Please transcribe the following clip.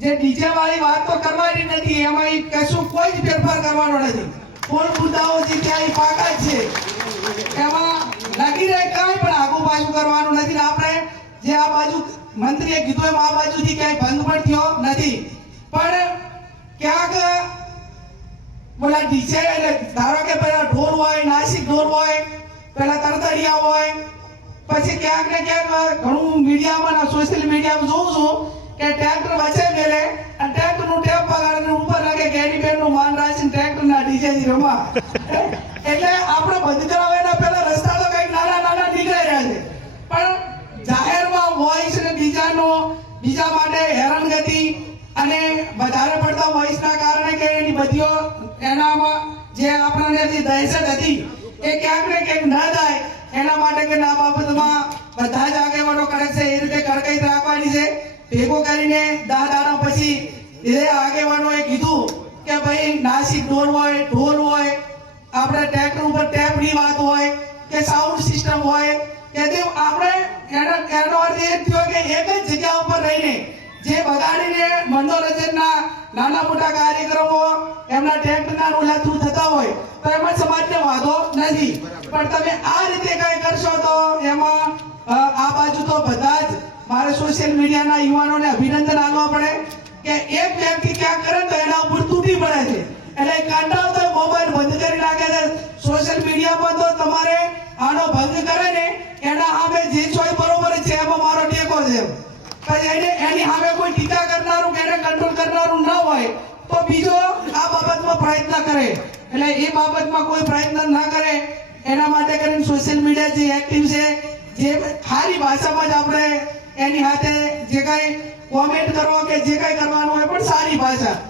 જે ડીજે વાળી વાત તો કરવાની નથી, એમાં ઈ કશું કોઈ જ ફેરફાર કરવાનો નથી. મૂળ મુદ્દાઓ જે ત્યાં પાકા જ છે, એમાં લાગી રહે કાંઈ પણ આગુ પાછું કરવાનું નથી. આપણે જે આ બાજુ મંત્રીએ કીધું એમ આ બાજુથી ક્યાંય ભંગ પણ થયો નથી. પણ ક્યાંક બોલા ડીજે એટલે ધારો કે પેલા ઢોલ હોય, નાસિક ઢોલ હોય, પેલા તરતડિયા હોય, પછી ક્યાંક ને ક્યાંક ઘણું મીડિયામાં સોશિયલ મીડિયામાં જોઉં છું કે ટ્રેક્ટર વચ્ચે મેલે અને ટ્રેક્ટરનું ટેપ પગાડીને ઉપર લાગે કેરી બેનનું માન રાખીને ટ્રેક્ટરના ડીજેથી રમવા. એટલે આપણે બંધ કરાવે એના પહેલા રસ્તા તો કંઈક નાના નાના નીકળી રહ્યા છે. પણ જાહેરમાં વોઇસ ને બીજા માટે હેરાનગતિ અને વધારે પડતા વોઇસના કારણે કે એની બધીઓ એનામાં જે આપણને જે દહેશત હતી એ ક્યાંક ને ક્યાંક ન થાય એના માટે કે આ બાબતમાં બધા જ આગેવાનો કરે છે એ રીતે કડકાઈ રાખવાની છે. ભેગો કરીને 10 દાડા પછી એ આગેવાનોએ કીધું કે ભાઈ નાસિક ઢોલ હોય, આપણે ટ્રેક્ટર ઉપર ટેપની વાત હોય કે સાઉન્ડ સિસ્ટમ હોય કે આપણે એનો અર્થ એ થયો કે એક જ જગ્યા ઉપર રહીને જે બગાડીને મનોરંજનના નાના મોટા કાર્યક્રમો એમના ટ્રેક્ટરના રોલા થ્રુ થતા હોય તો એમાં સમાજને વાંધો નથી. પણ તમે આ રીતે કઈ કરશો તો એમાં આ બાજુ તો બધા જ મારે સોશિયલ મીડિયાના યુવાનોને અભિનંદન આપવા પડે કે એક વ્યક્તિ ક્યાંક કરે તો એના ઉપર તૂટી પડે છે. એટલે કાંટાળ તો મોબાઈલ બંધ કરી નાખે છે. સોશિયલ મીડિયા પર તો તમારે આનો ભંગ કરે ને એના સામે જે ચોય બરોબર છે એમાં મારો ટેકો છે. એની સામે કોઈ ટીકા કરનારું કે એને કંટ્રોલ કરનારું ન હોય તો બીજો આ બાબતમાં પ્રયત્ન કરે. એટલે એ બાબતમાં કોઈ પ્રયત્ન ના કરે એના માટે કરીને સોશિયલ મીડિયા જે એક્ટિવ છે, જે સારી ભાષામાં જ આપણે એની સાથે જે કઈ કોમેન્ટ કરો કે જે કઈ કરવાનું હોય પણ સારી ભાષા